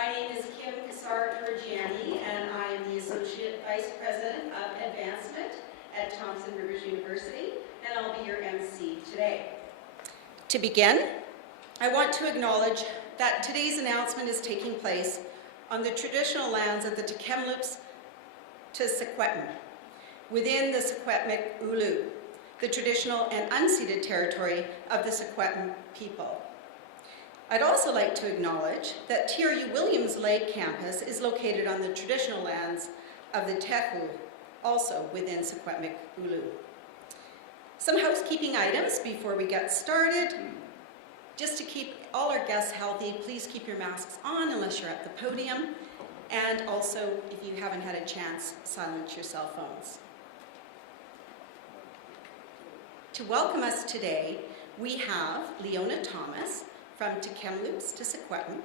My name is Kim Kassar-Georgiani, and I am the Associate Vice President of Advancement at Thompson Rivers University, and I'll be your MC today. To begin, I want to acknowledge that today's announcement is taking place on the traditional lands of the Tk'emlúps to Secwepemc, within the Secwepemc Ulu, the traditional and unceded territory of the Secwepemc people. I'd also like to acknowledge that TRU Williams Lake campus is located on the traditional lands of the TRU, also within Secwepemc Ulu. Some housekeeping items before we get started. Just to keep all our guests healthy, please keep your masks on unless you're at the podium. And also, if you haven't had a chance, silence your cell phones. To welcome us today, we have Leona Thomas from Tk'emlúps to Secwepemc,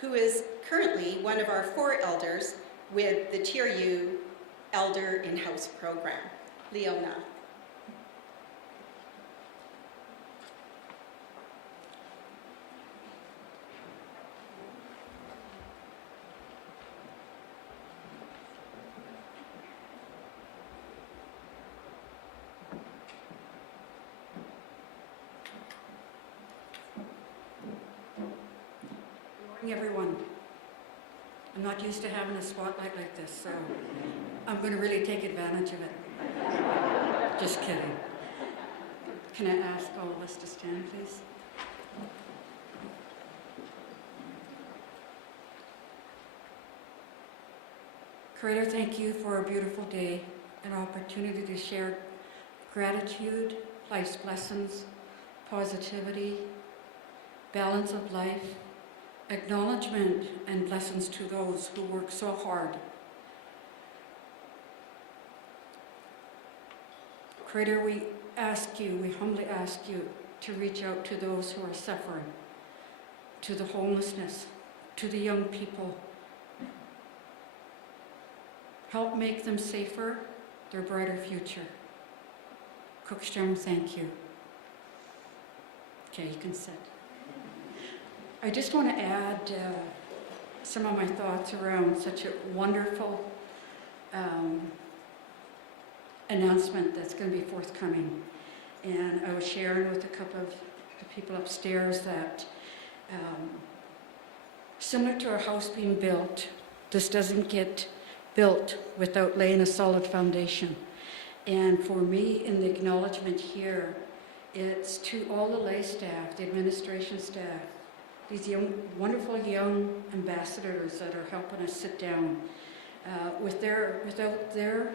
who is currently one of our 4 elders with the TRU Elder In-House Program. Leona. Everyone. I'm not used to having a spotlight like this, so I'm going to really take advantage of it. Just kidding. Can I ask all of us to stand, please? Creator, thank you for a beautiful day, an opportunity to share gratitude, life's blessings, positivity, balance of life, acknowledgement and blessings to those who work so hard. Creator, we humbly ask you to reach out to those who are suffering, to the homelessness, to the young people. Help make them safer, their brighter future. Cookstrom, thank you. Okay, you can sit. I just want to add some of my thoughts around such a wonderful announcement that's going to be forthcoming. And I was sharing with a couple of the people upstairs that similar to our house being built, this doesn't get built without laying a solid foundation. And for me, in the acknowledgement here, it's to all the lay staff, the administration staff, these wonderful young ambassadors that are helping us sit down. Without their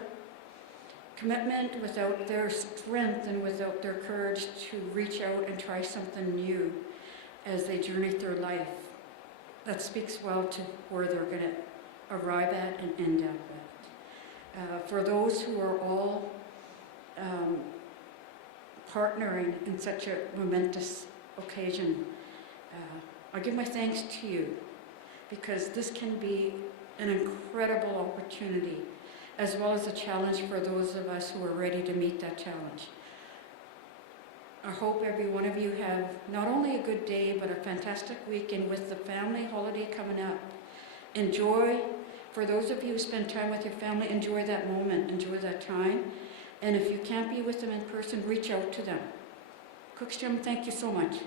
commitment, without their strength, and without their courage to reach out and try something new as they journey through life, that speaks well to where they're going to arrive at and end up at. For those who are all partnering in such a momentous occasion, I give my thanks to you, because this can be an incredible opportunity, as well as a challenge for those of us who are ready to meet that challenge. I hope every one of you have not only a good day, but a fantastic weekend with the family holiday coming up. Enjoy, for those of you who spend time with your family, enjoy that moment, enjoy that time. And if you can't be with them in person, reach out to them. Cookstrom, thank you so much.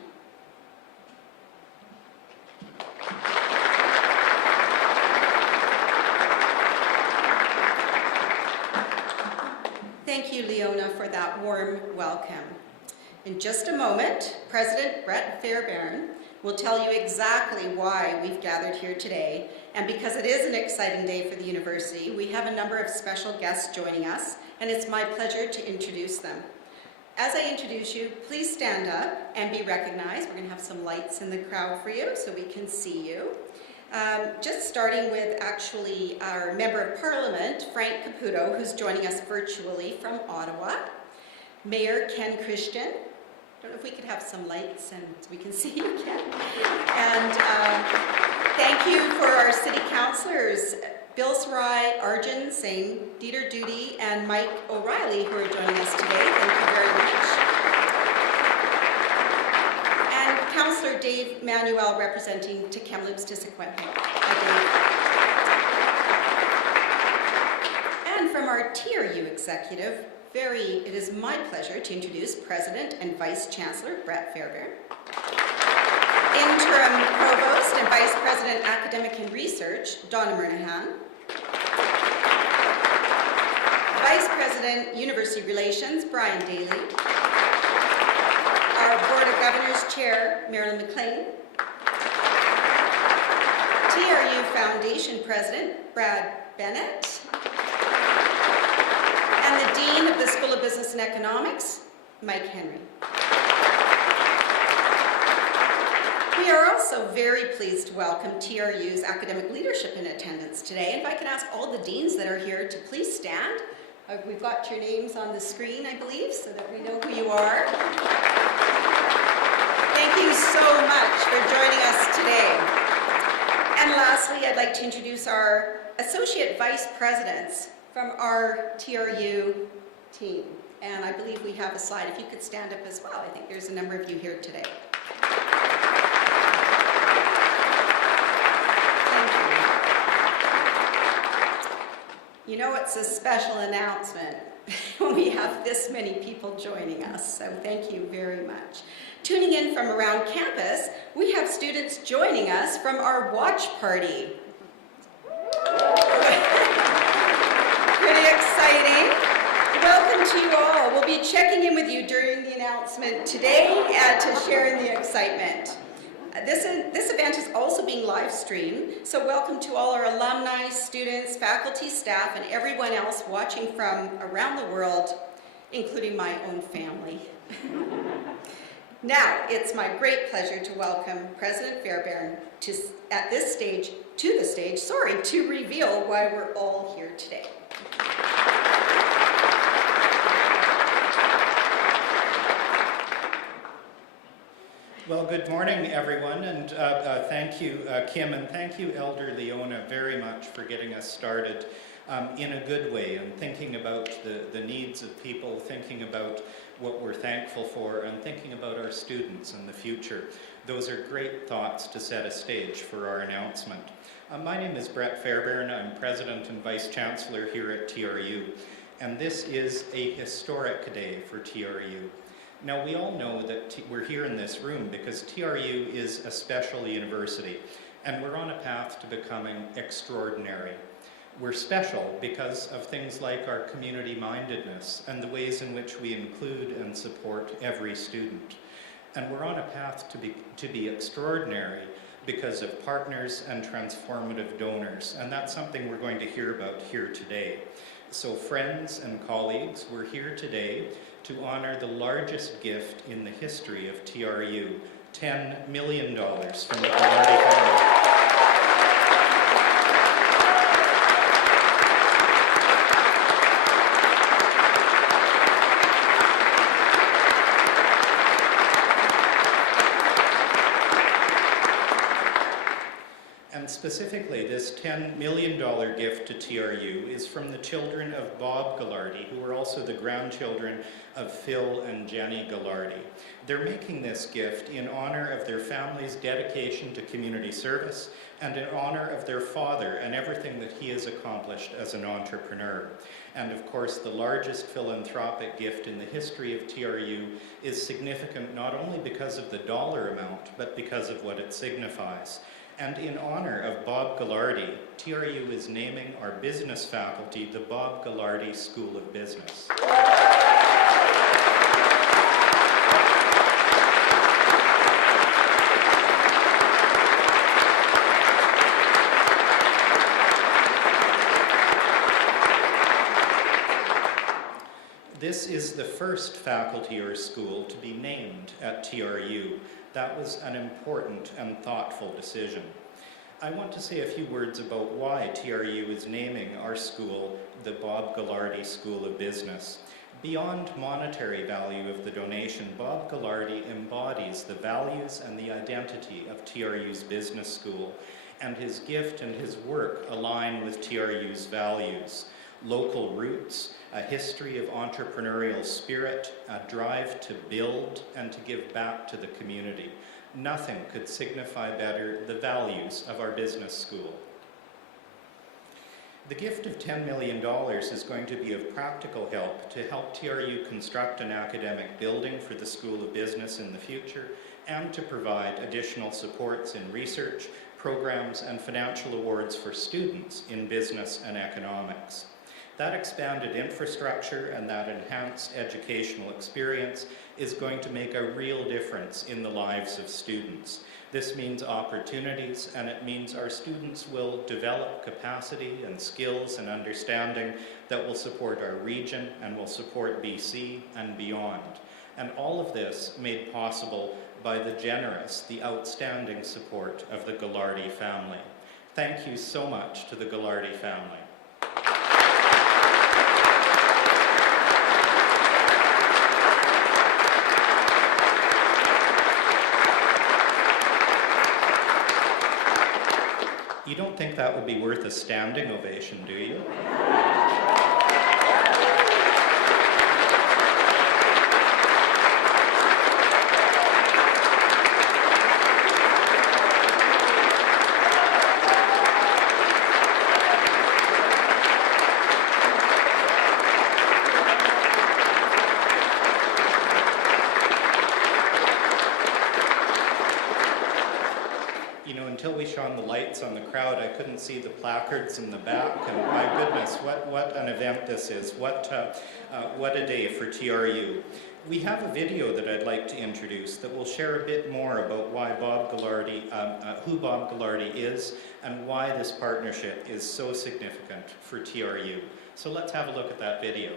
Thank you, Leona, for that warm welcome. In just a moment, President Brett Fairbairn will tell you exactly why we've gathered here today. And because it is an exciting day for the university, we have a number of special guests joining us, and it's my pleasure to introduce them. As I introduce you, please stand up and be recognized. We're going to have some lights in the crowd for you so we can see you. Just starting with actually our Member of Parliament, Frank Caputo, who's joining us virtually from Ottawa. Mayor Ken Christian. I don't know if we could have some lights and so we can see you, Ken. And thank you for our city councillors, Bill Sarai, Arjun Singh, Dieter Duty, and Mike O'Reilly, who are joining us today. Thank you very much. And Councillor Dave Manuel representing to Kamloops Tissaquah. And from our TRU executive, it is my pleasure to introduce President and Vice Chancellor Brett Fairbairn, Interim Provost and Vice President Academic and Research Donna Murnahan, Vice President University Relations Brian Daly, our Board of Governors Chair Marilyn McLean, TRU Foundation President Brad Bennett, and the Dean of the School of Business and Economics, Mike Henry. We are also very pleased to welcome TRU's academic leadership in attendance today. And if I can ask all the deans that are here to please stand. We've got your names on the screen, I believe, so that we know who you are. Thank you so much for joining us today. And lastly, I'd like to introduce our Associate Vice Presidents from our TRU team. And I believe we have a slide. If you could stand up as well. I think there's a number of you here today. Thank you. You know, it's a special announcement when we have this many people joining us, so thank you very much. Tuning in from around campus, we have students joining us from our watch party. Pretty exciting. Welcome to you all. We'll be checking in with you during the announcement today to share in the excitement. This event is also being live streamed, so welcome to all our alumni, students, faculty, staff, and everyone else watching from around the world, including my own family. Now, it's my great pleasure to welcome President Fairbairn to the stage, to reveal why we're all here today. Well, good morning, everyone, and thank you, Kim, and thank you, Elder Leona, very much for getting us started in a good way and thinking about the needs of people, thinking about what we're thankful for, and thinking about our students and the future. Those are great thoughts to set a stage for our announcement. My name is Brett Fairbairn. I'm President and Vice Chancellor here at TRU, and this is a historic day for TRU. Now, we all know that we're here in this room because TRU is a special university, and we're on a path to becoming extraordinary. We're special because of things like our community mindedness and the ways in which we include and support every student. And we're on a path to be extraordinary because of partners and transformative donors, and that's something we're going to hear about here today. So friends and colleagues, we're here today to honor the largest gift in the history of TRU, $10 million from the Gaglardi family. And specifically, this $10 million gift to TRU is from the children of Bob Gaglardi, who are also the grandchildren of Phil and Jenny Gaglardi. They're making this gift in honor of their family's dedication to community service and in honor of their father and everything that he has accomplished as an entrepreneur. And of course, the largest philanthropic gift in the history of TRU is significant not only because of the dollar amount, but because of what it signifies. And in honor of Bob Gaglardi, TRU is naming our business faculty the Bob Gaglardi School of Business. This is the first faculty or school to be named at TRU. That was an important and thoughtful decision. I want to say a few words about why TRU is naming our school the Bob Gaglardi School of Business. Beyond monetary value of the donation, Bob Gaglardi embodies the values and the identity of TRU's business school, and his gift and his work align with TRU's values. Local roots, a history of entrepreneurial spirit, a drive to build and to give back to the community. Nothing could signify better the values of our business school. The gift of $10 million is going to be of practical help to help TRU construct an academic building for the School of Business in the future, and to provide additional supports in research, programs, and financial awards for students in business and economics. That expanded infrastructure and that enhanced educational experience is going to make a real difference in the lives of students. This means opportunities, and it means our students will develop capacity and skills and understanding that will support our region and will support BC and beyond. And all of this made possible by the generous, the outstanding support of the Gaglardi family. Thank you so much to the Gaglardi family. You don't think that would be worth a standing ovation, do you? Until we shone the lights on the crowd, I couldn't see the placards in the back, and my goodness, what an event this is. What a day for TRU. We have a video that I'd like to introduce that will share a bit more about why Bob Gaglardi, who Bob Gaglardi is, and why this partnership is so significant for TRU. So let's have a look at that video.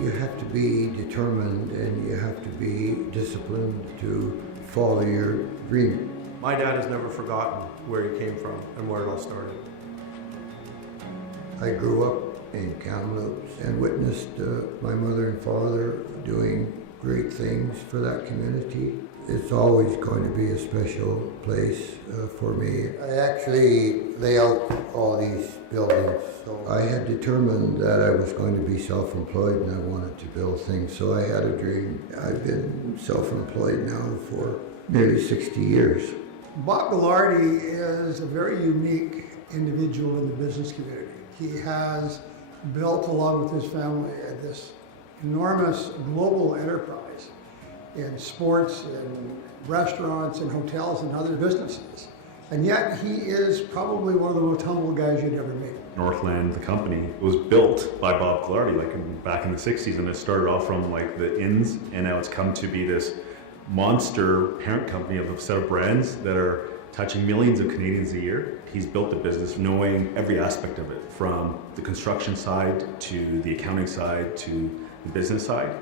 You have to be determined and you have to be disciplined to follow your dream. My dad has never forgotten where he came from and where it all started. I grew up in Kamloops and witnessed my mother and father doing great things for that community. It's always going to be a special place for me. I actually lay out all these buildings. So I had determined that I was going to be self-employed and I wanted to build things, so I had a dream. I've been self-employed now for nearly 60 years. Bob Gaglardi is a very unique individual in the business community. He has built, along with his family, this enormous global enterprise in sports and restaurants and hotels and other businesses. And yet he is probably one of the most humble guys you'd ever meet. Northland, the company, was built by Bob Gaglardi back in the 60s, and it started off from the inns, and now it's come to be this monster parent company of a set of brands that are touching millions of Canadians a year. He's built the business knowing every aspect of it, from the construction side to the accounting side to the business side.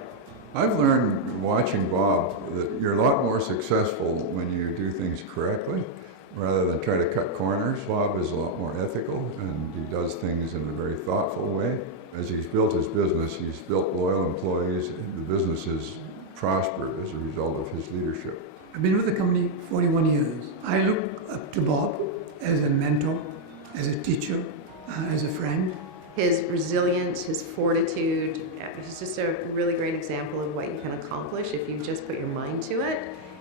I've learned watching Bob that you're a lot more successful when you do things correctly rather than try to cut corners. Bob is a lot more ethical and he does things in a very thoughtful way. As he's built his business, he's built loyal employees and the business has prospered as a result of his leadership. I've been with the company 41 years. I look up to Bob as a mentor, as a teacher, as a friend. His resilience, his fortitude, he's just a really great example of what you can accomplish if you just put your mind to it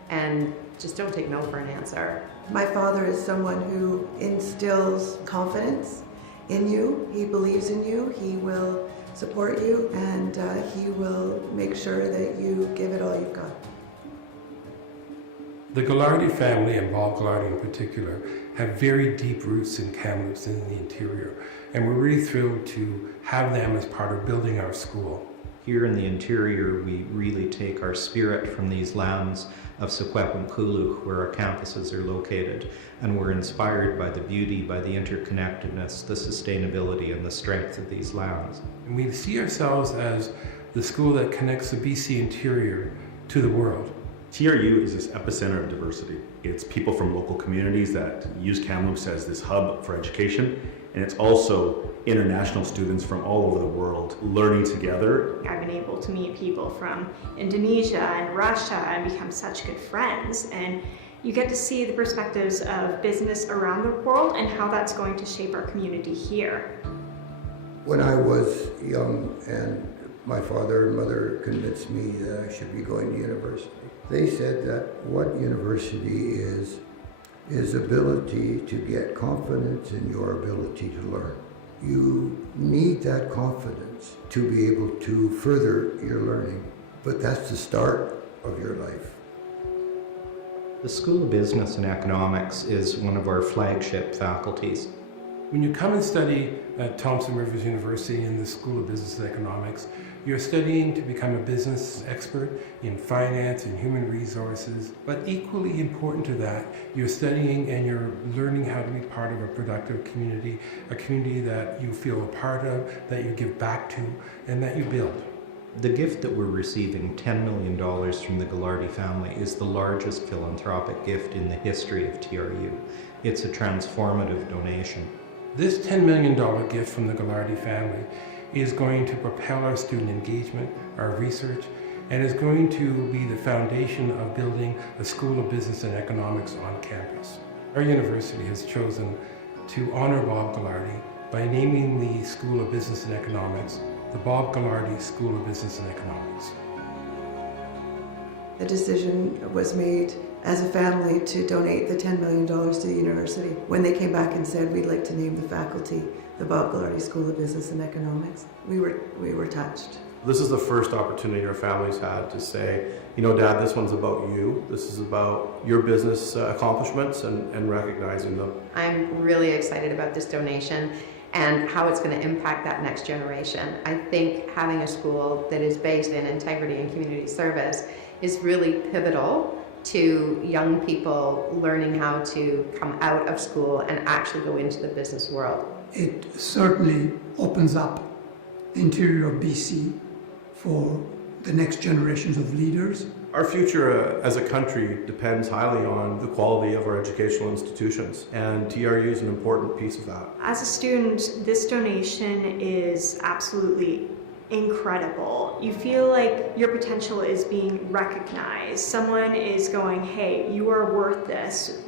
and just don't take no for an answer. My father is someone who instills confidence in you. He believes in you. He will support you and he will make sure that you give it all you've got. The Gaglardi family, and Bob Gaglardi in particular, have very deep roots in Kamloops and in the interior. And we're really thrilled to have them as part of building our school. Here in the interior, we really take our spirit from these lands of Secwepemcúlecw, where our campuses are located, and we're inspired by the beauty, by the interconnectedness, the sustainability, and the strength of these lands. And we see ourselves as the school that connects the BC interior to the world. TRU is this epicenter of diversity. It's people from local communities that use Kamloops as this hub for education, and it's also international students from all over the world learning together. I've been able to meet people from Indonesia and Russia and become such good friends, and you get to see the perspectives of business around the world and how that's going to shape our community here. When I was young and my father and mother convinced me that I should be going to university, they said that what university is ability to get confidence in your ability to learn. You need that confidence to be able to further your learning, but that's the start of your life. The School of Business and Economics is one of our flagship faculties. When you come and study at Thompson Rivers University in the School of Business and Economics, you're studying to become a business expert in finance and human resources, but equally important to that, you're studying and you're learning how to be part of a productive community, a community that you feel a part of, that you give back to, and that you build. The gift that we're receiving, $10 million from the Gaglardi family, is the largest philanthropic gift in the history of TRU. It's a transformative donation. This $10 million gift from the Gaglardi family is going to propel our student engagement, our research, and is going to be the foundation of building a School of Business and Economics on campus. Our university has chosen to honor Bob Gaglardi by naming the School of Business and Economics the Bob Gaglardi School of Business and Economics. The decision was made as a family to donate the $10 million to the university. When they came back and said we'd like to name the faculty the Bob Gaglardi School of Business and Economics, we were touched. This is the first opportunity our family's had to say, you know, Dad, this one's about you. This is about your business accomplishments and recognizing them. I'm really excited about this donation and how it's going to impact that next generation. I think having a school that is based in integrity and community service is really pivotal to young people learning how to come out of school and actually go into the business world. It certainly opens up the interior of BC for the next generations of leaders. Our future as a country depends highly on the quality of our educational institutions, and TRU is an important piece of that. As a student, this donation is absolutely incredible. You feel like your potential is being recognized. Someone is going, hey, you are worth this.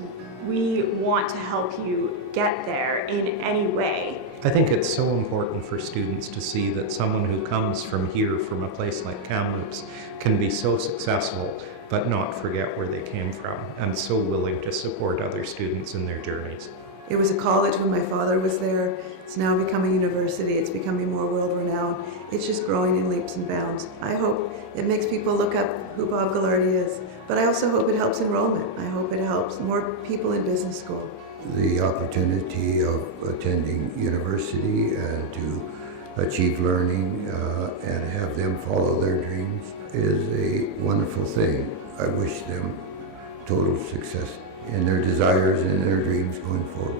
We want to help you get there in any way. I think it's so important for students to see that someone who comes from here, from a place like Kamloops, can be so successful but not forget where they came from, and so willing to support other students in their journeys. It was a college when my father was there. It's now become a university. It's becoming more world-renowned. It's just growing in leaps and bounds. I hope it makes people look up who Bob Gaglardi is, but I also hope it helps enrollment. I hope it helps more people in business school. The opportunity of attending university and to achieve learning and have them follow their dreams is a wonderful thing. I wish them total success in their desires and their dreams going forward.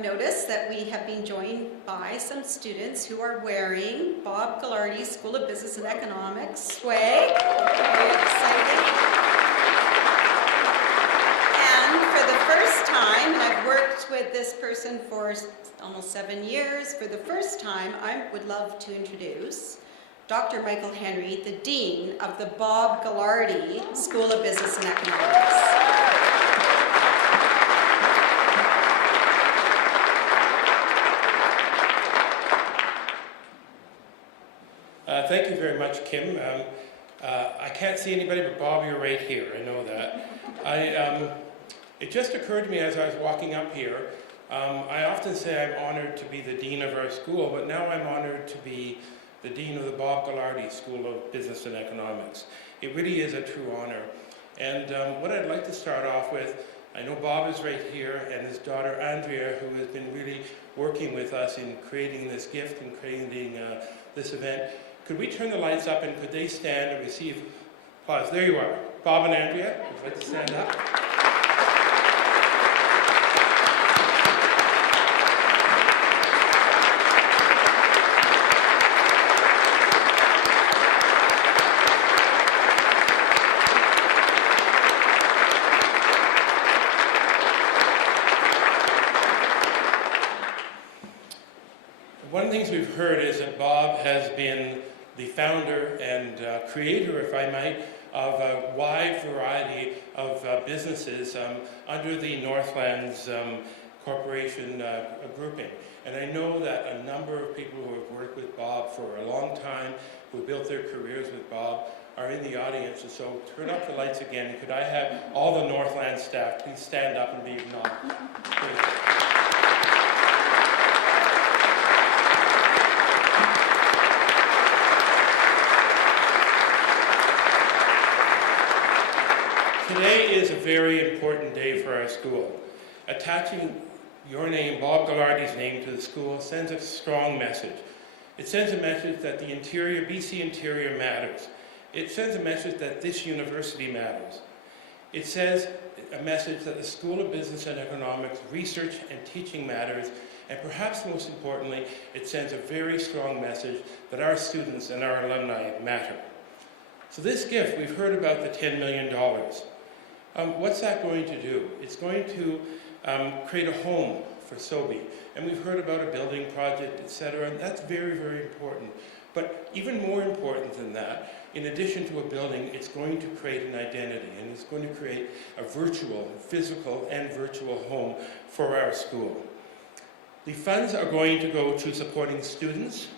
Notice that we have been joined by some students who are wearing Bob Gaglardi School of Business and Economics swag. Very exciting. And for the first time, and I've worked with this person for almost 7 years, for the first time I would love to introduce Dr. Michael Henry, the Dean of the Bob Gaglardi School of Business and Economics. Thank you very much, Kim. I can't see anybody but Bob, you're right here, I know that. It just occurred to me as I was walking up here, I often say I'm honored to be the Dean of our school, but now I'm honored to be the Dean of the Bob Gaglardi School of Business and Economics. It really is a true honor. And what I'd like to start off with, I know Bob is right here, and his daughter Andrea, who has been really working with us in creating this gift and creating this event. Could we turn the lights up and could they stand and receive applause? There you are. Bob and Andrea, would you like to stand up? the things we've heard is that Bob has been the founder and creator, if I might, of a wide variety of businesses under the Northlands Corporation grouping. And I know that a number of people who have worked with Bob for a long time, who built their careers with Bob, are in the audience. And so turn up the lights again. Could I have all the Northland staff please stand up and be acknowledged? Please. Today is a very important day for our school. Attaching your name, Bob Gaglardi's name, to the school sends a strong message. It sends a message that the interior, BC Interior matters. It sends a message that this university matters. It says a message that the School of Business and Economics research and teaching matters, and perhaps most importantly, it sends a very strong message that our students and our alumni matter. So this gift, we've heard about the $10 million. What's that going to do? It's going to create a home for SOBI. And we've heard about a building project, etc. And that's very, very important. But even more important than that, in addition to a building, it's going to create an identity. And it's going to create a virtual, physical and virtual home for our school. The funds are going to go to supporting students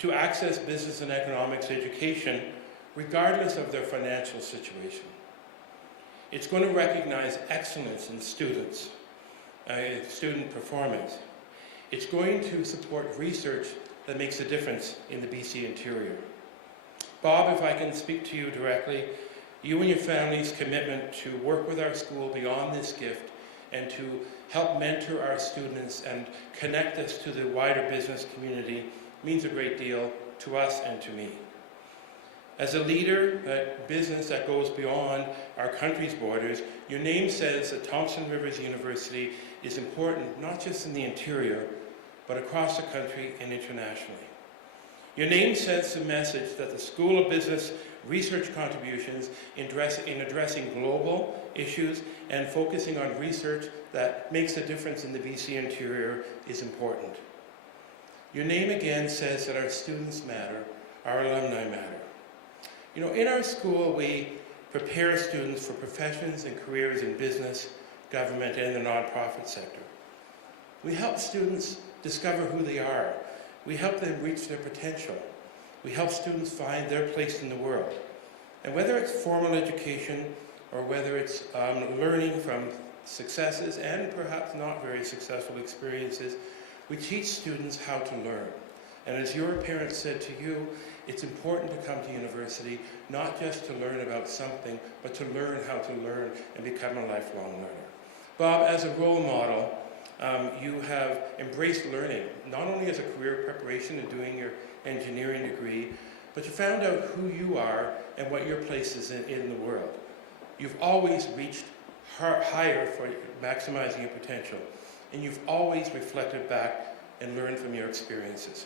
to access business and economics education, regardless of their financial situation. It's going to recognize excellence in students, student performance. It's going to support research that makes a difference in the BC Interior. Bob, if I can speak to you directly, you and your family's commitment to work with our school beyond this gift and to help mentor our students and connect us to the wider business community means a great deal to us and to me. As a leader, a business that goes beyond our country's borders, your name says that Thompson Rivers University is important not just in the interior, but across the country and internationally. Your name sends the message that the School of Business research contributions in addressing global issues and focusing on research that makes a difference in the BC Interior is important. Your name again says that our students matter, our alumni matter. You know, in our school, we prepare students for professions and careers in business, government, and the nonprofit sector. We help students discover who they are. We help them reach their potential. We help students find their place in the world. And whether it's formal education or whether it's learning from successes and perhaps not very successful experiences, we teach students how to learn. And as your parents said to you, it's important to come to university, not just to learn about something, but to learn how to learn and become a lifelong learner. Bob, as a role model, you have embraced learning, not only as a career preparation and doing your engineering degree, but you found out who you are and what your place is in the world. You've always reached higher for maximizing your potential, and you've always reflected back and learned from your experiences.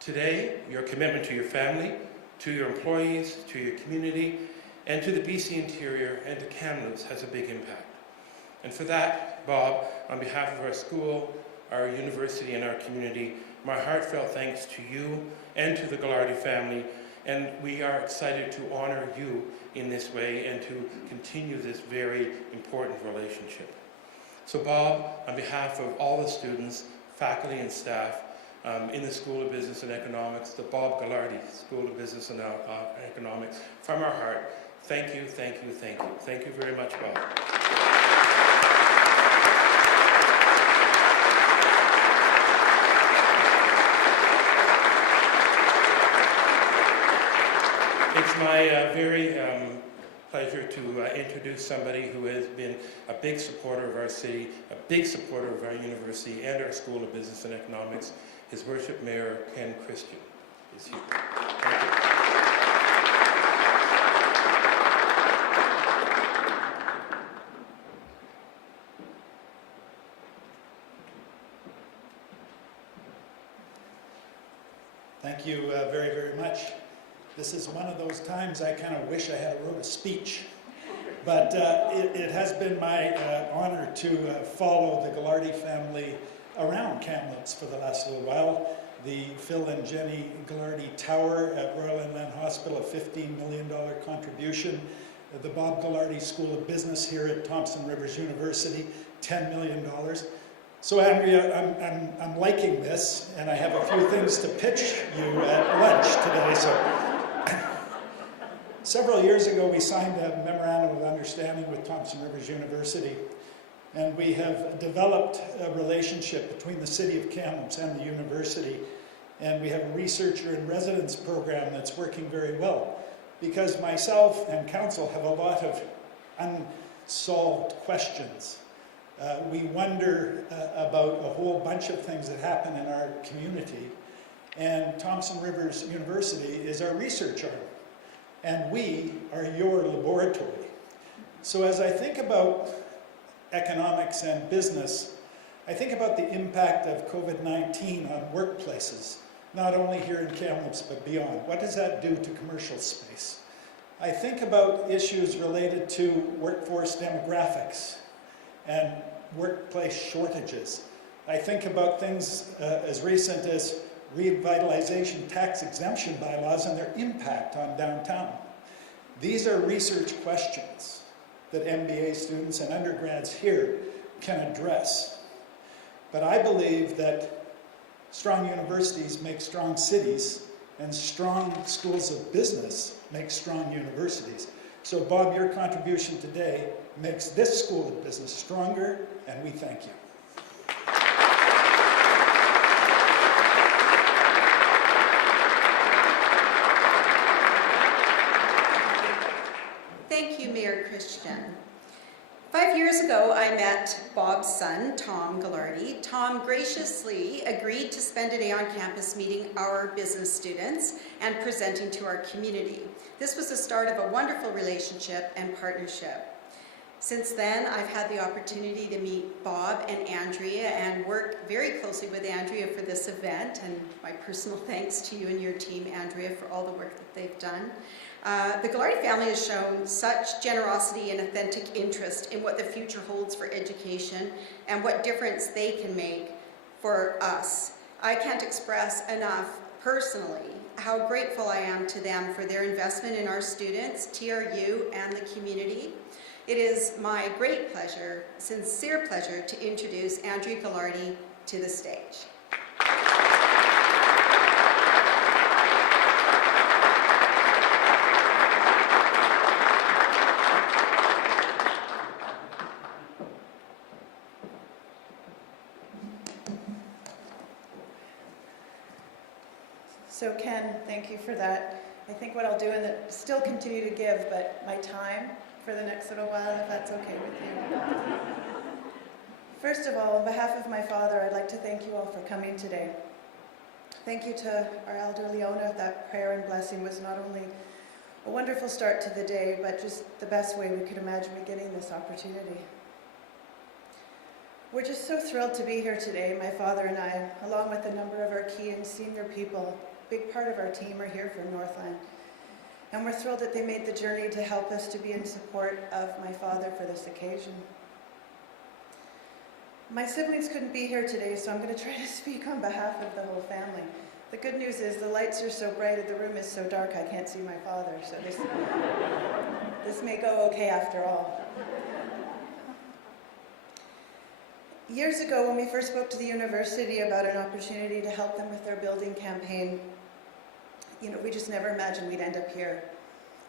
Today, your commitment to your family, to your employees, to your community, and to the BC Interior and to Kamloops has a big impact. And for that, Bob, on behalf of our school, our university, and our community, my heartfelt thanks to you and to the Gaglardi family, and we are excited to honor you in this way and to continue this very important relationship. So Bob, on behalf of all the students, faculty, and staff, in the School of Business and Economics, the Bob Gaglardi School of Business and Economics, from our heart, thank you, thank you, thank you. Thank you very much, Bob. It's my very pleasure to introduce somebody who has been a big supporter of our city, a big supporter of our university and our School of Business and Economics. His Worship Mayor Ken Christian is here. Thank you. Thank you very, very much. This is one of those times I kind of wish I had wrote a speech. But it has been my honor to follow the Gaglardi family around Kamloops for the last little while. the Phil and Jenny Gaglardi Tower at Royal Inland Hospital, a $15 million contribution. The Bob Gaglardi School of Business here at Thompson Rivers University, $10 million. So Andrea, I'm liking this, and I have a few things to pitch you at lunch today. So several years ago, we signed a memorandum of understanding with Thompson Rivers University, and we have developed a relationship between the City of Kamloops and the university, and we have a researcher in residence program that's working very well, because myself and council have a lot of unsolved questions. We wonder about a whole bunch of things that happen in our community, and Thompson Rivers University is our research arm, and we are your laboratory. So as I think about economics and business, I think about the impact of COVID-19 on workplaces, not only here in Kamloops but beyond. What does that do to commercial space? I think about issues related to workforce demographics and workplace shortages. I think about things as recent as revitalization tax exemption bylaws and their impact on downtown. These are research questions that MBA students and undergrads here can address. But I believe that strong universities make strong cities, and strong schools of business make strong universities. So Bob, your contribution today makes this School of Business stronger, and we thank you. Thank you, Mayor Christian. 5 years ago, I met Bob's son, Tom Gaglardi. Tom graciously agreed to spend a day on campus meeting our business students and presenting to our community. This was the start of a wonderful relationship and partnership. Since then, I've had the opportunity to meet Bob and Andrea and work very closely with Andrea for this event, and my personal thanks to you and your team, Andrea, for all the work that they've done. The Gaglardi family has shown such generosity and authentic interest in what the future holds for education and what difference they can make for us. I can't express enough personally how grateful I am to them for their investment in our students, TRU, and the community. It is my great pleasure, sincere pleasure, to introduce Andrea Gaglardi to the stage. So Ken, thank you for that. I think what I'll do, and still continue to give, but my time for the next little while, if that's okay with you. First of all, on behalf of my father, I'd like to thank you all for coming today. Thank you to our elder Leona. That prayer and blessing was not only a wonderful start to the day, but just the best way we could imagine beginning this opportunity. We're just so thrilled to be here today, my father and I, along with a number of our key and senior people. A big part of our team are here from Northland. And we're thrilled that they made the journey to help us to be in support of my father for this occasion. My siblings couldn't be here today, so I'm going to try to speak on behalf of the whole family. The good news is the lights are so bright and the room is so dark I can't see my father, so this may go okay after all. Years ago, when we first spoke to the university about an opportunity to help them with their building campaign, we just never imagined we'd end up here.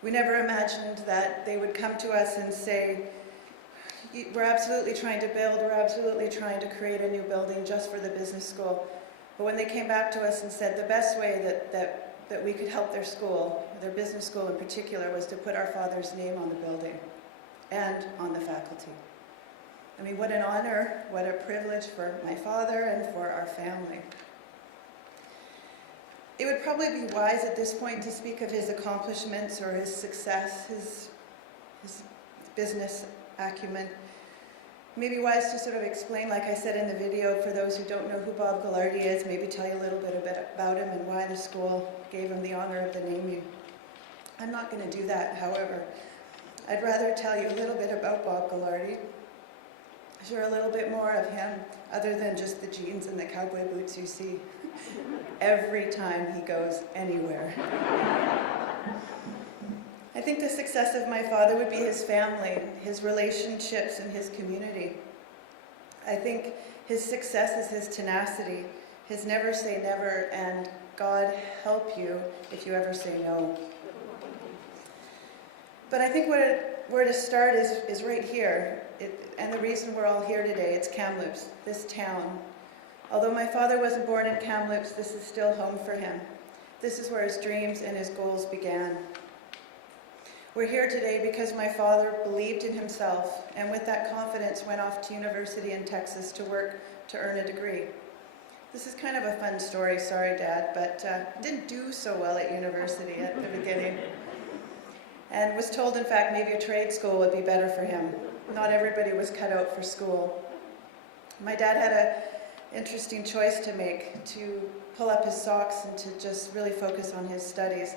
We never imagined that they would come to us and say, we're absolutely trying to build, we're absolutely trying to create a new building just for the business school. But when they came back to us and said the best way that we could help their school, their business school in particular, was to put our father's name on the building and on the faculty. I mean, what an honor, what a privilege for my father and for our family. It would probably be wise at this point to speak of his accomplishments or his success, his business acumen. Maybe wise to sort of explain, like I said in the video, for those who don't know who Bob Gaglardi is, maybe tell you a little bit about him and why the school gave him the honor of the name. I'm not going to do that, however. I'd rather tell you a little bit about Bob Gaglardi. Is there a little bit more of him, other than just the jeans and the cowboy boots you see every time he goes anywhere? I think the success of my father would be his family, his relationships, and his community. I think his success is his tenacity, his never say never, and God help you if you ever say no. But I think where to start is right here. And the reason we're all here today, it's Kamloops, this town. Although my father wasn't born in Kamloops, this is still home for him. This is where his dreams and his goals began. We're here today because my father believed in himself, and with that confidence went off to university in Texas to work to earn a degree. This is kind of a fun story, sorry Dad, but didn't do so well at university at the beginning. And was told, in fact, maybe a trade school would be better for him. Not everybody was cut out for school. My dad had an interesting choice to make, to pull up his socks and to just really focus on his studies.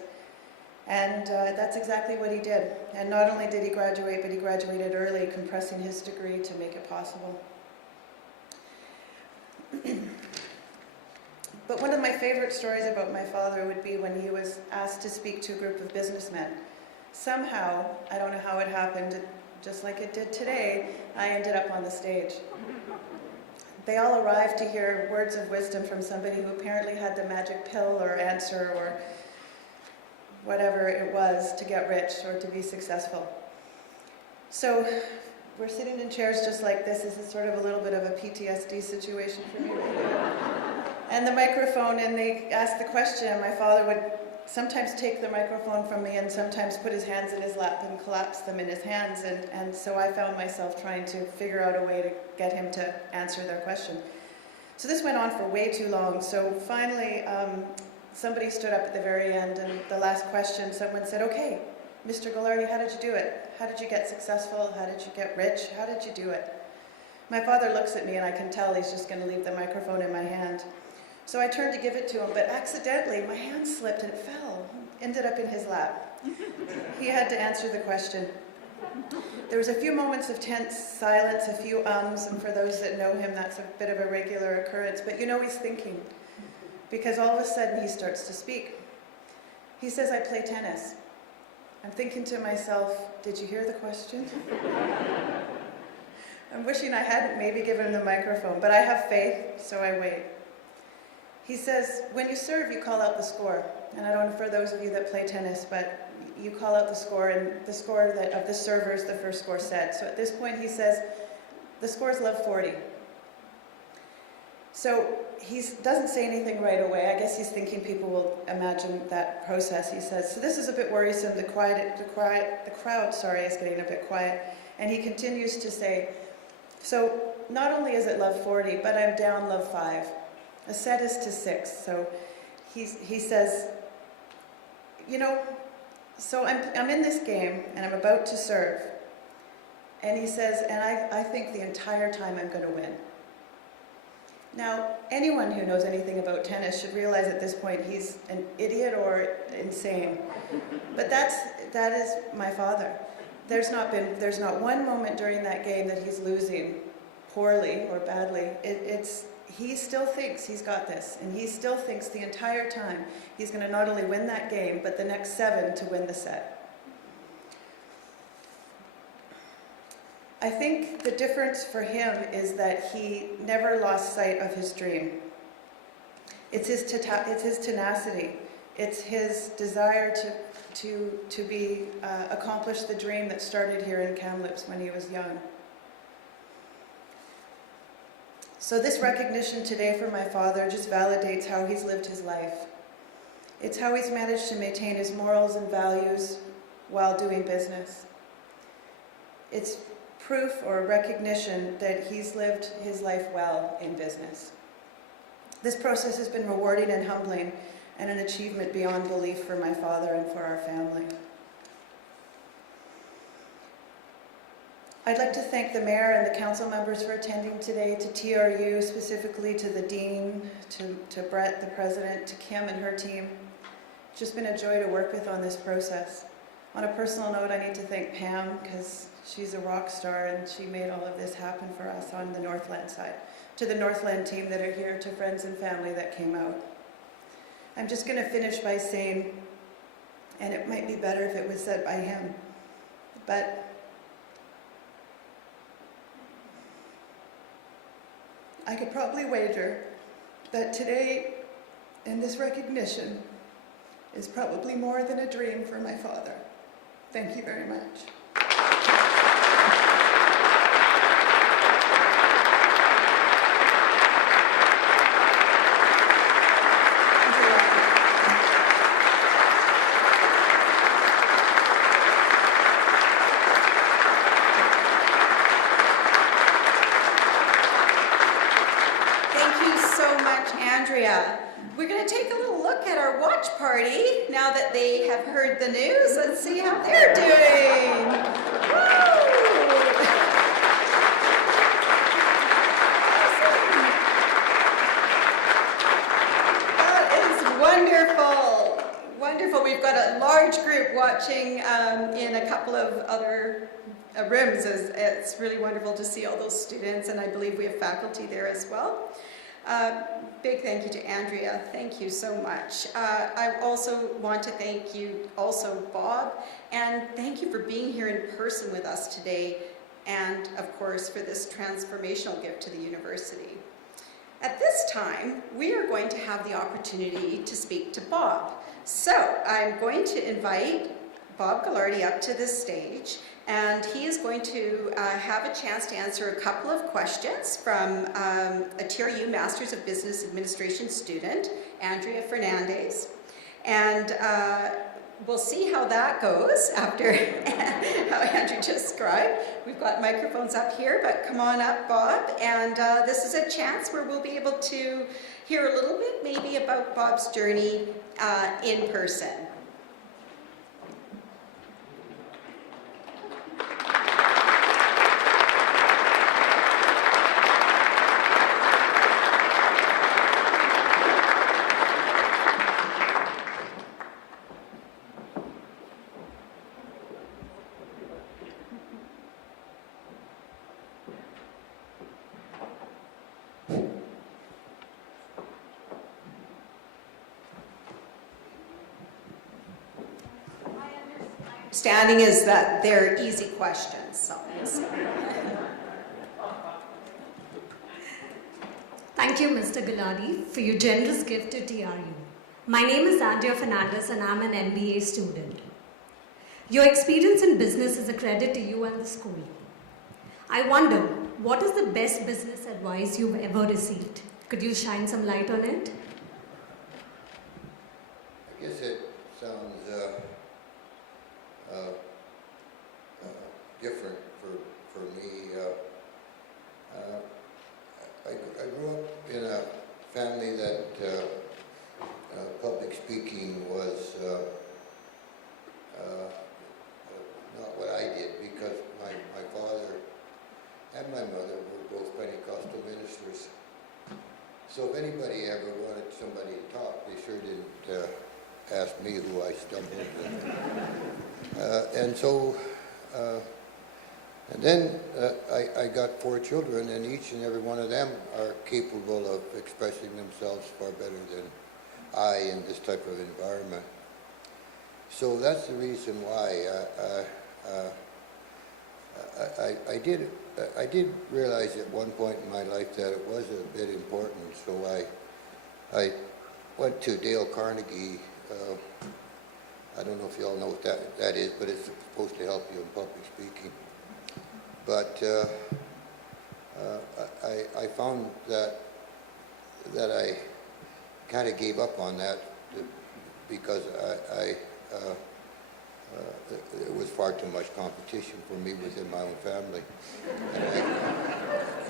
And that's exactly what he did. And not only did he graduate, but he graduated early, compressing his degree to make it possible. But one of my favorite stories about my father would be when he was asked to speak to a group of businessmen. Somehow, I don't know how it happened, just like it did today, I ended up on the stage. They all arrived to hear words of wisdom from somebody who apparently had the magic pill or answer or whatever it was to get rich or to be successful. So we're sitting in chairs just like this. This is sort of a little bit of a PTSD situation for me. And the microphone, and they asked the question, and my father would sometimes take the microphone from me and sometimes put his hands in his lap and collapse them in his hands. And so I found myself trying to figure out a way to get him to answer their question. So this went on for way too long. So finally, somebody stood up at the very end, and the last question, someone said, "Okay, Mr. Gaglardi, how did you do it? How did you get successful? How did you get rich? How did you do it?" My father looks at me, and I can tell he's just going to leave the microphone in my hand. So I turned to give it to him, but accidentally my hand slipped and it fell, ended up in his lap. He had to answer the question. There was a few moments of tense silence, a few ums, and for those that know him, that's a bit of a regular occurrence, but you know he's thinking, because all of a sudden he starts to speak. He says, "I play tennis." I'm thinking to myself, did you hear the question? I'm wishing I hadn't maybe given him the microphone, but I have faith, so I wait. He says, "When you serve, you call out the score." And I don't know for those of you that play tennis, but you call out the score, and the score of the server is the first score set. So at this point he says, "The score is love 40. So he doesn't say anything right away. I guess he's thinking people will imagine that process. He says, "So this is a bit worrisome. The crowd is getting a bit quiet." And he continues to say, "So not only is it love 40, but I'm down love 5. A set is to 6. So he says, so I'm in this game and I'm about to serve. And he says, and I think the entire time I'm going to win. Now, anyone who knows anything about tennis should realize at this point he's an idiot or insane. But that is my father. There's not one moment during that game that he's losing poorly or badly. He still thinks he's got this, and he still thinks the entire time he's going to not only win that game, but the next 7 to win the set. I think the difference for him is that he never lost sight of his dream. It's his tenacity. It's his desire to accomplish the dream that started here in Kamloops when he was young. So this recognition today for my father just validates how he's lived his life. It's how he's managed to maintain his morals and values while doing business. It's proof or recognition that he's lived his life well in business. This process has been rewarding and humbling, and an achievement beyond belief for my father and for our family. I'd like to thank the mayor and the council members for attending today, to TRU, specifically to the dean, to Brett, the president, to Kim and her team. It's just been a joy to work with on this process. On a personal note, I need to thank Pam, because She's a rock star, and she made all of this happen for us on the Northland side. To the Northland team that are here, to friends and family that came out. I'm just going to finish by saying, and it might be better if it was said by him, but I could probably wager that today, and this recognition, is probably more than a dream for my father. Thank you very much. Andrea. We're going to take a little look at our watch party now that they have heard the news. Let's see how they're doing. That is wonderful. Wonderful. We've got a large group watching in a couple of other rooms. It's really wonderful to see all those students, and I believe we have faculty there as well. Big thank you to Andrea. Thank you so much. I also want to thank you also, Bob, and thank you for being here in person with us today, and of course for this transformational gift to the university. At this time, we are going to have the opportunity to speak to Bob. So I'm going to invite Bob Gaglardi up to this stage, and he is going to have a chance to answer a couple of questions from a TRU Masters of Business Administration student, Andrea Fernandez. And we'll see how that goes after how Andrew just described. We've got microphones up here, but come on up, Bob. And this is a chance where we'll be able to hear a little bit maybe about Bob's journey in person. Understanding is that they're easy questions. So. Thank you, Mr. Gaglardi, for your generous gift to TRU. My name is Andrea Fernandez and I'm an MBA student. Your experience in business is a credit to you and the school. I wonder, what is the best business advice you've ever received? Could you shine some light on it? I guess it sounds different for me. I grew up in a family that public speaking was not what I did, because my father and my mother were both Pentecostal ministers. So if anybody ever wanted somebody to talk, they sure didn't ask me who I stumbled with. And so, and then I got 4 children, and each and every one of them are capable of expressing themselves far better than I in this type of environment. So that's the reason why I did realize at one point in my life that it was a bit important. So I went to Dale Carnegie. I don't know if you all know what that is, but it's supposed to help you in public speaking. But I found that I kind of gave up on that because it was far too much competition for me within my own family,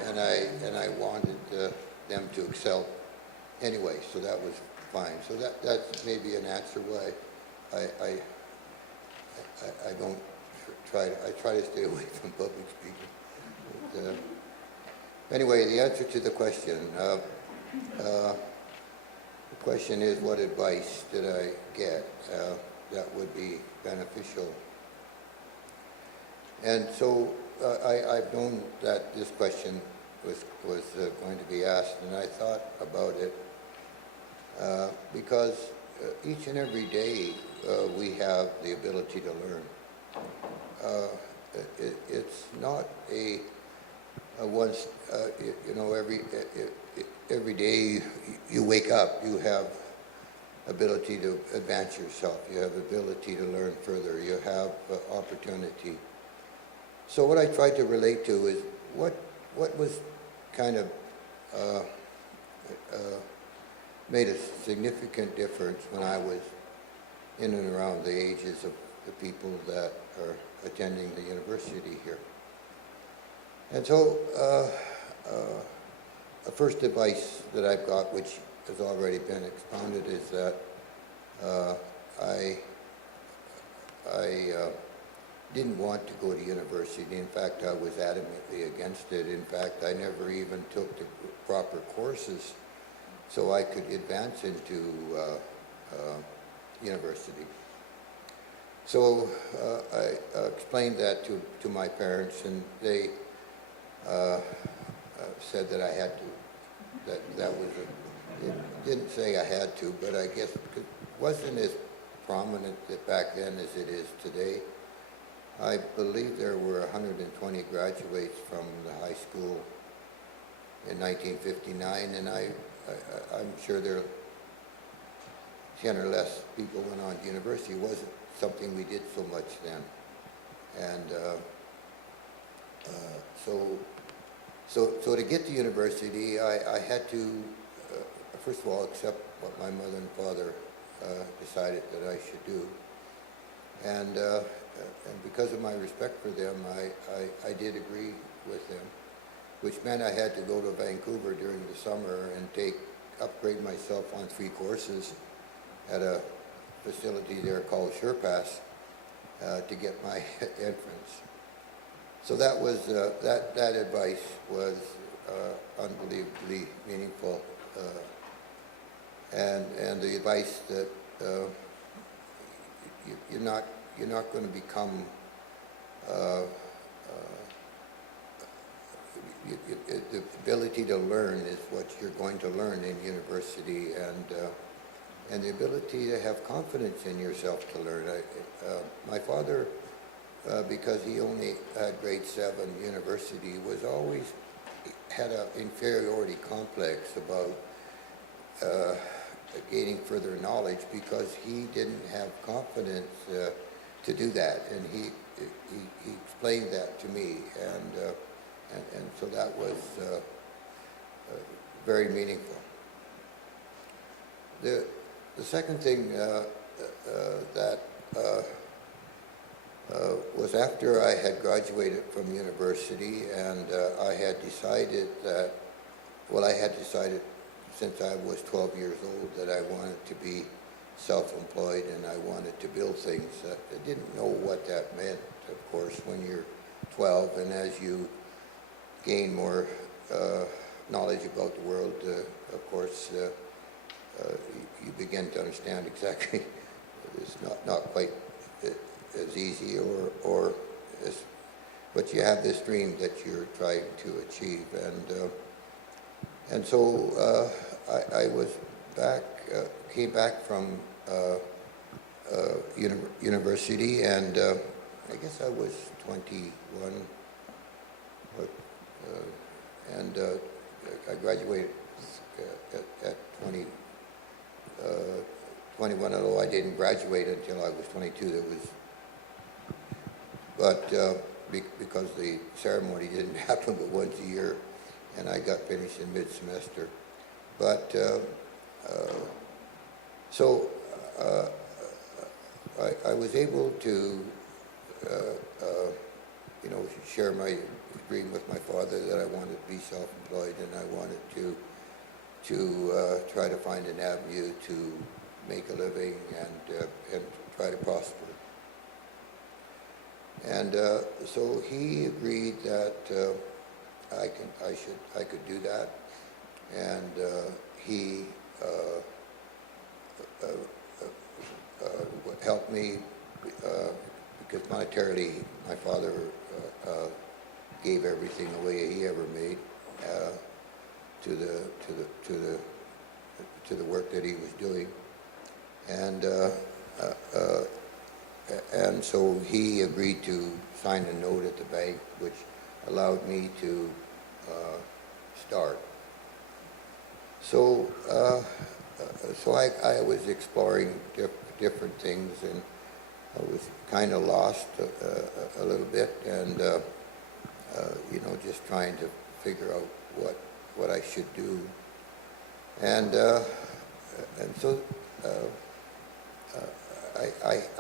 and I wanted them to excel anyway. So that was fine. So that's maybe an answer why I don't try to stay away from public speaking. But, anyway, the answer to the question. The question is, what advice did I get that would be beneficial? And so I've known that this question was going to be asked, and I thought about it because each and every day we have the ability to learn. It's not a once, you know, every day you wake up, you have ability to advance yourself, you have ability to learn further, you have opportunity. So what I tried to relate to is what was kind of made a significant difference when I was in and around the ages of the people that are attending the university here. And so the first advice that I've got, which has already been expounded, is that I didn't want to go to university. In fact, I was adamantly against it. In fact, I never even took the proper courses so I could advance into university. So I explained that to my parents, and they said that I had to. That was it didn't say I had to, but I guess it wasn't as prominent back then as it is today. I believe there were 120 graduates from the high school in 1959, and I'm sure there 10 or less people went on to university. It wasn't something we did so much then. And so to get to university, I had to, first of all, accept what my mother and father decided that I should do. And because of my respect for them, I did agree with them, which meant I had to go to Vancouver during the summer and upgrade myself on 3 courses at a facility there called SurePass to get my entrance. So that was that advice was unbelievably meaningful, and the advice that you're not going to become the ability to learn is what you're going to learn in university, and the ability to have confidence in yourself to learn. My father, because he only had grade 7 university, was always had an inferiority complex about gaining further knowledge because he didn't have confidence to do that, and he explained that to me, and so that was very meaningful. The second thing that was after I had graduated from university, and I had decided that, well, I had decided since I was 12 years old that I wanted to be self-employed and I wanted to build things. I didn't know what that meant, of course, when you're 12, and as you gain more knowledge about the world, of course, you begin to understand exactly it's not quite as easy or as, but you have this dream that you're trying to achieve, and so I was came back from university, and I guess I was 21, and I graduated at 21, although I didn't graduate until I was 22. Because the ceremony didn't happen but once a year, and I got finished in mid-semester. But so I was able to, share my dream with my father that I wanted to be self-employed, and I wanted to try to find an avenue to make a living and try to prosper. And so he agreed that I could do that, and he helped me because monetarily my father gave everything away he ever made to the work that he was doing, and so he agreed to sign a note at the bank, which allowed me to start. So I was exploring different things, and I was kind of lost a little bit, and just trying to figure out what I should do, and so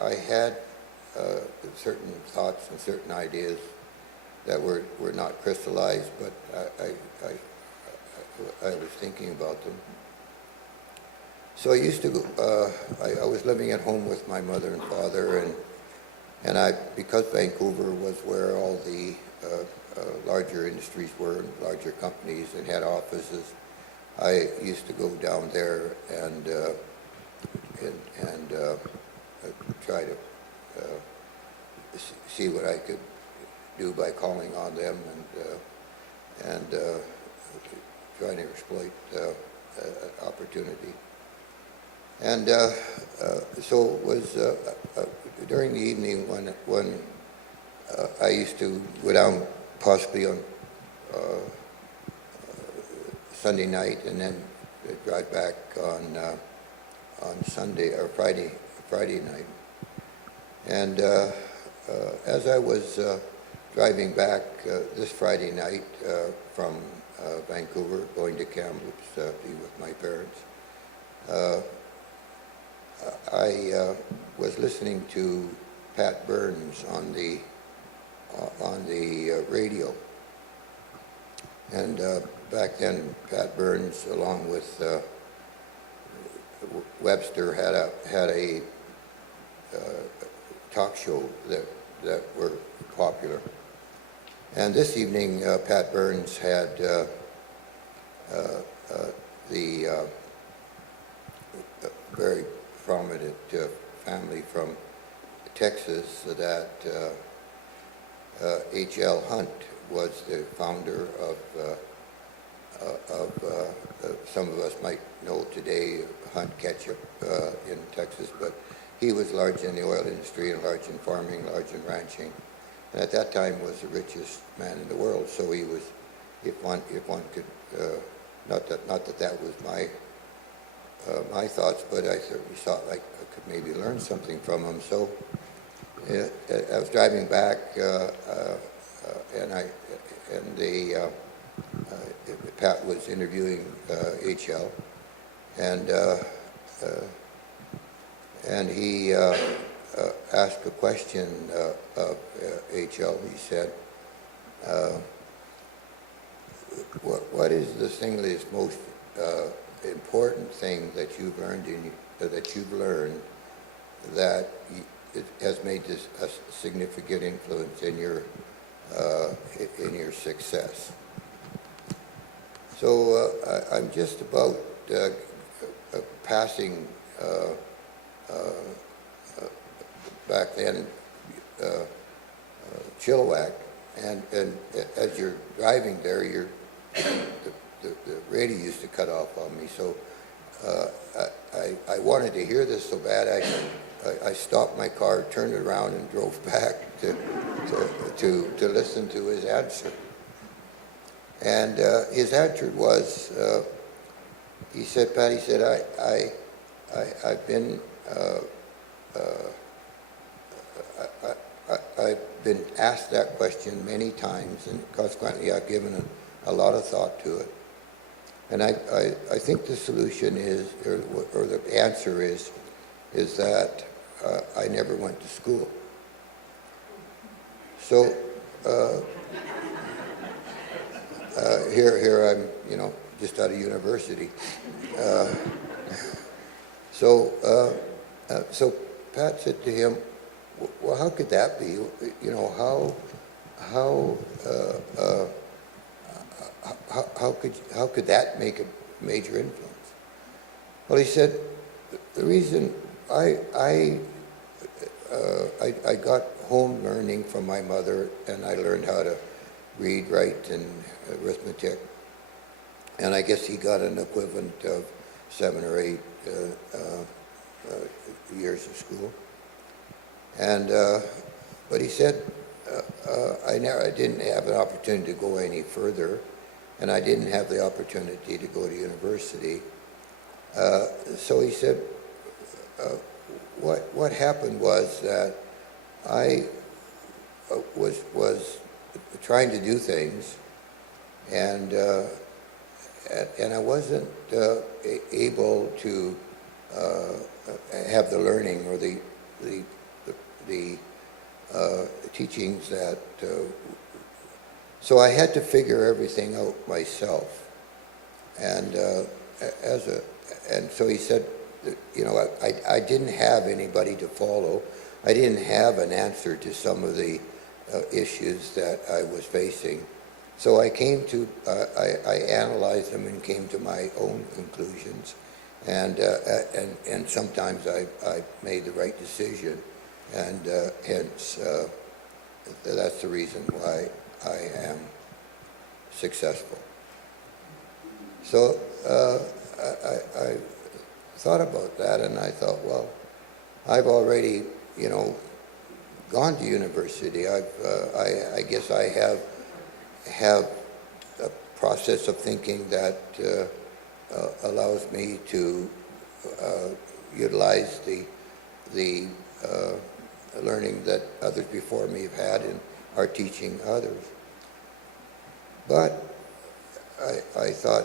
I had certain thoughts and certain ideas that were not crystallized, but I was thinking about them. So I used to go, I was living at home with my mother and father, and because Vancouver was where all the larger industries were, and larger companies and head offices, I used to go down there and try to see what I could do by calling on them and trying to exploit opportunity. And so it was during the evening when I used to go down possibly on Sunday night and then drive back on Sunday or Friday night. And as I was driving back this Friday night from Vancouver, going to Kamloops to be with my parents, I was listening to Pat Burns on the radio, and back then Pat Burns, along with Webster, had a talk show that were popular. And this evening, Pat Burns had the very prominent family from Texas that H.L. Hunt was the founder of some of us might know today Hunt Ketchup in Texas, but he was large in the oil industry and large in farming, large in ranching, and at that time was the richest man in the world. So he was, if one could, not that was my thoughts, but I certainly thought like I could maybe learn something from him. So I was driving back, Pat was interviewing H.L. And he asked a question of H.L. He said, "What is the single most important thing that you've learned that it has made this a significant influence in your success?" So I'm just about passing back then Chilliwack, and as you're driving there, the radio used to cut off on me. So I wanted to hear this so bad I stopped my car, turned it around, and drove back to listen to his answer. And his answer was, he said, "Pat," he said, I've been I've been asked that question many times, and consequently I've given a lot of thought to it. And I think the solution is, or the answer is that I never went to school. So here I'm, just out of university. So Pat said to him, "Well, how could that be? How could that make a major influence?" Well, he said, "The reason I got home learning from my mother, and I learned how to read, write, and arithmetic. And I guess he got an equivalent of 7 or 8 years of school. And but he said I didn't have an opportunity to go any further, and I didn't have the opportunity to go to university. So he said, what happened was that I was trying to do things, and I wasn't able to have the learning or the teachings that. So I had to figure everything out myself, and so he said, you know, I didn't have anybody to follow. I didn't have an answer to some of the issues that I was facing. So I came to, I analyzed them and came to my own conclusions, and sometimes I made the right decision, and hence that's the reason why I am successful. So I thought about that, and I thought, well, I've already, you know, gone to university. I guess I have a process of thinking that allows me to utilize the learning that others before me have had and are teaching others. But I thought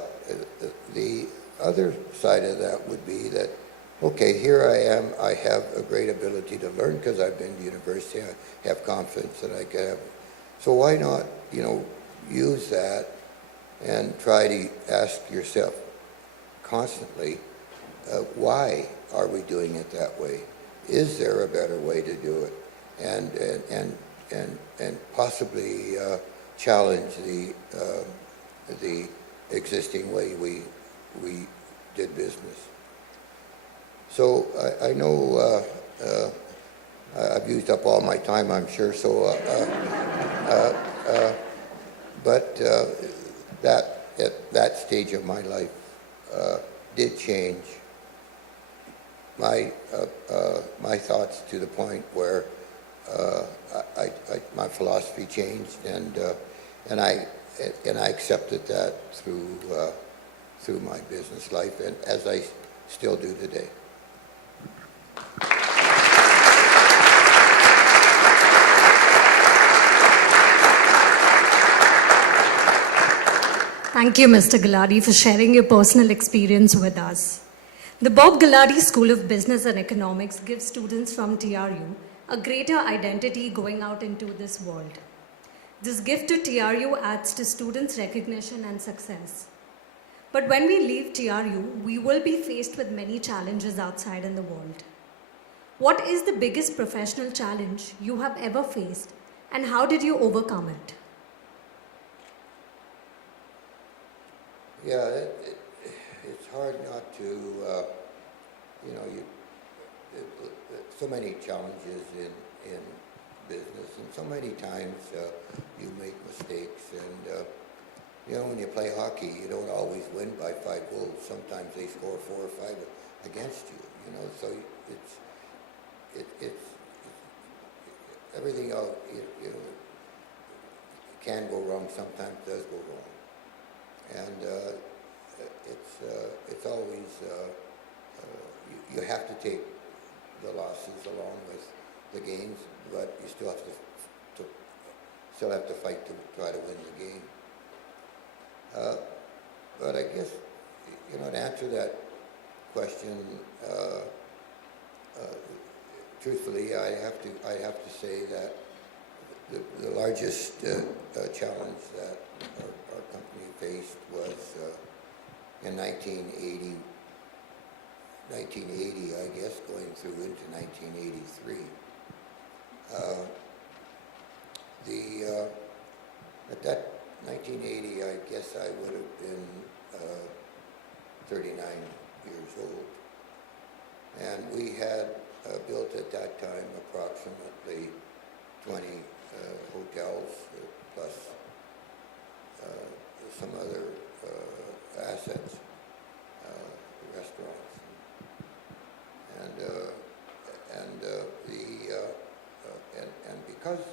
the other side of that would be that, okay, here I am, I have a great ability to learn because I've been to university, I have confidence that I can have. So why not, you know, use that and try to ask yourself constantly, why are we doing it that way? Is there a better way to do it? And possibly challenge the existing way we did business. So I know I've used up all my time, I'm sure. So, but that at that stage of my life did change my thoughts to the point where my philosophy changed, and I accepted that through my business life, and as I still do today. Thank you, Mr. Gaglardi, for sharing your personal experience with us. The Bob Gaglardi School of Business and Economics gives students from TRU a greater identity going out into this world. This gift to TRU adds to students' recognition and success. But when we leave TRU, we will be faced with many challenges outside in the world. What is the biggest professional challenge you have ever faced, and how did you overcome it? Yeah, it's hard not to, you know, so many challenges in business, and so many times you make mistakes, and you know, when you play hockey, you don't always win by 5 goals. Sometimes they score 4 or 5 against you, you know, so it's everything else, you know, can go wrong, sometimes does go wrong. And it's always, you have to take the losses along with the gains, but you still have to fight to try to win the game. But I guess, you know, to answer that question, truthfully, I have to say that the largest challenge that our company faced was in 1980, I guess, going through into 1983. At that 1980, I guess I would have been 39 years old. And we had built at that time approximately 20 hotels, plus some other assets, restaurants, and because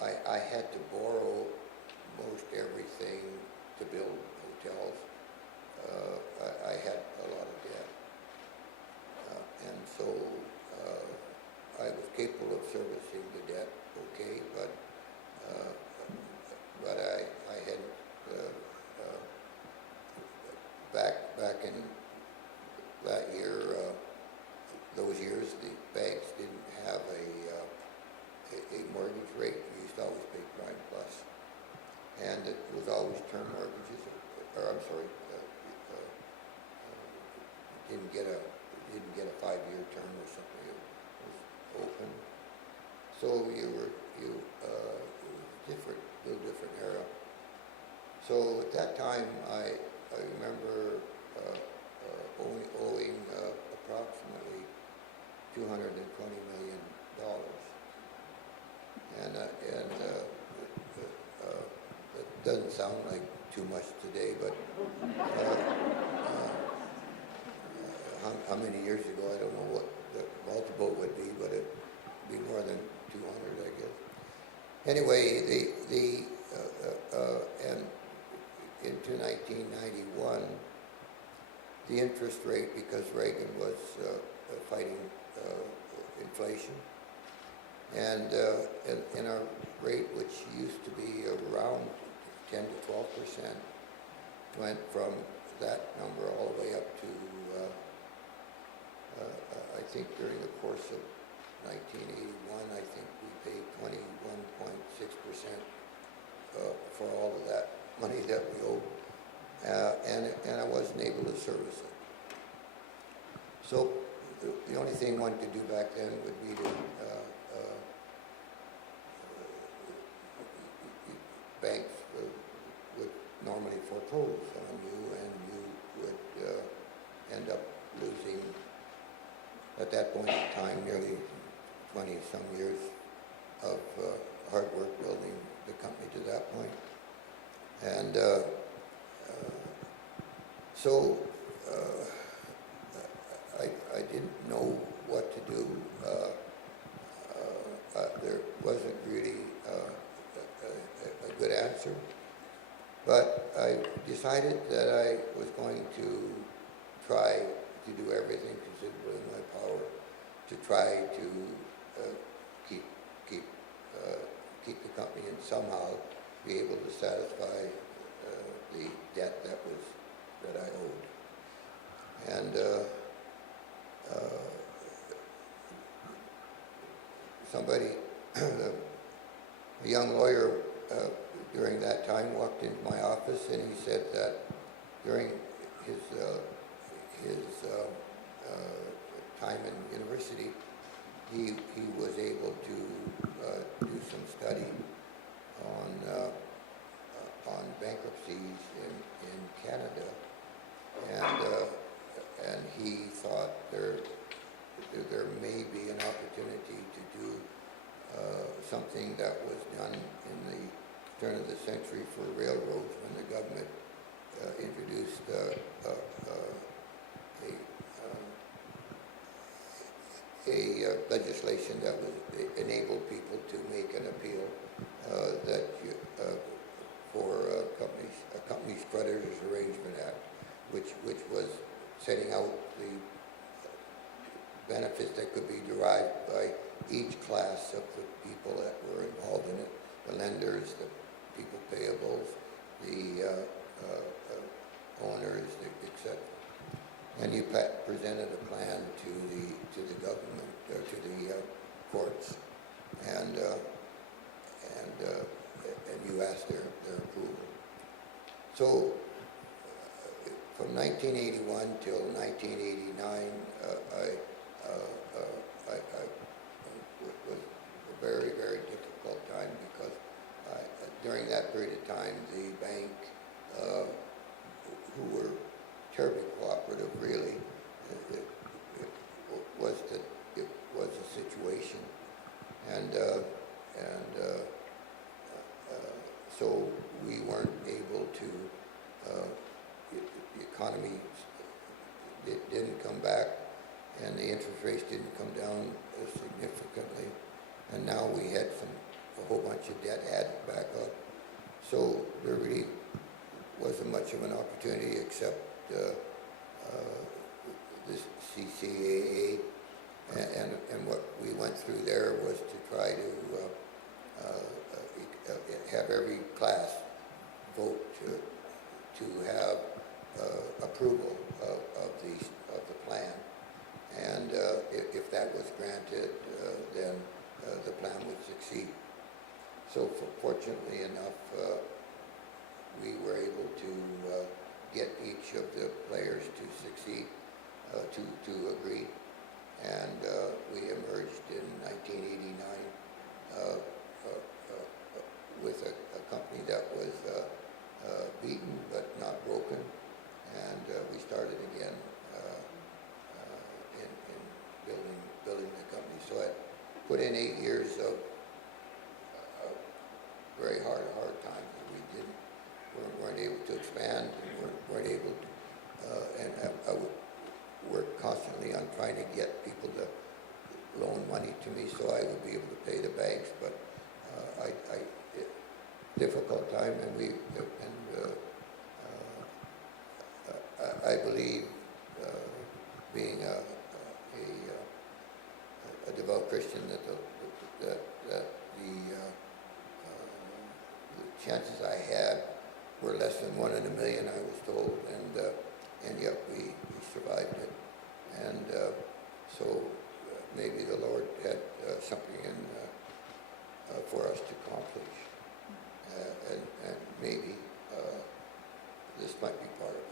I had to borrow most everything to build hotels, I had a lot of debt, and so I was capable of servicing the debt, okay, but I had back in that year, those years, the banks didn't have a mortgage rate. We used to always pay prime plus, and it was always term mortgages, or I'm sorry, didn't get a 5-year term or something. It was open, so it was different, a little different era. So at that time, I remember owing approximately $220 million, and it doesn't sound like too much today, but how many years ago, I don't know what the multiple would be, but it'd be more than 200, I guess. Anyway, and into 1991, the interest rate, because Reagan was fighting inflation, and our rate, which used to be around 10 to 12%, went from that number all the way up to, I think during the course of 1981, I think we paid 21.6% for all of that money that we owed, and I wasn't able to service it. So the only thing one could do back then would be to banks would normally foreclose on you, and you would end up losing, at that point in time, nearly 20-some years of hard work building the company to that point. And so I didn't know what to do. There wasn't really a good answer, but I decided that I was going to try to do everything conceivable in my power to try to keep the company and somehow be able to satisfy the debt that I owed. And somebody, a young lawyer during that time walked into my office, and he said that during his time in university, he was able to do some study on bankruptcies in Canada, and he thought there may be an opportunity to do something that was done in the turn of the century for railroads when the government introduced a legislation that would enable people to make an appeal for a company's creditors arrangement act, which was setting out the benefits that could be derived by each class of the people that were involved in it: the lenders, the people payables, the owners, etc. And you presented a plan to the government, to the courts, and you asked their approval. So from 1981 till 1989, it was a very, very difficult time, because during that period of time, the bank, who were terribly cooperative, really, it was a situation, we weren't able to, the economy didn't come back, and the interest rates didn't come down significantly, and now we had a whole bunch of debt added back up. So there really wasn't much of an opportunity except this CCAA, and what we went through there was to try to have every class vote to have approval of the plan, and if that was granted, then the plan would succeed. So fortunately enough, we were able to get each of the players to succeed, to agree, and we emerged in 1989 with a company that was beaten but not broken, and we started again in building the company. So I put in 8 years of very hard times. We weren't able to expand, and weren't able to, and I would work constantly on trying to get people to loan money to me so I would be able to pay the banks, but difficult time, and I believe, being a devout Christian, that the chances I had were less than 1 in a million, I was told, and yet we survived it, and so maybe the Lord had something in for us to accomplish, and maybe this might be part of it.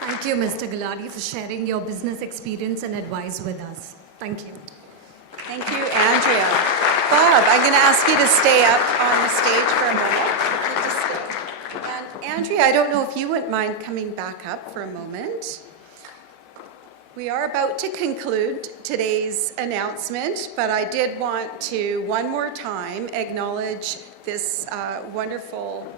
Thank you, Mr. Gaglardi, for sharing your business experience and advice with us. Thank you. Thank you, Andrea. Bob, I'm going to ask you to stay up on the stage for a moment. And Andrea, I don't know if you wouldn't mind coming back up for a moment. We are about to conclude today's announcement, but I did want to one more time acknowledge this wonderful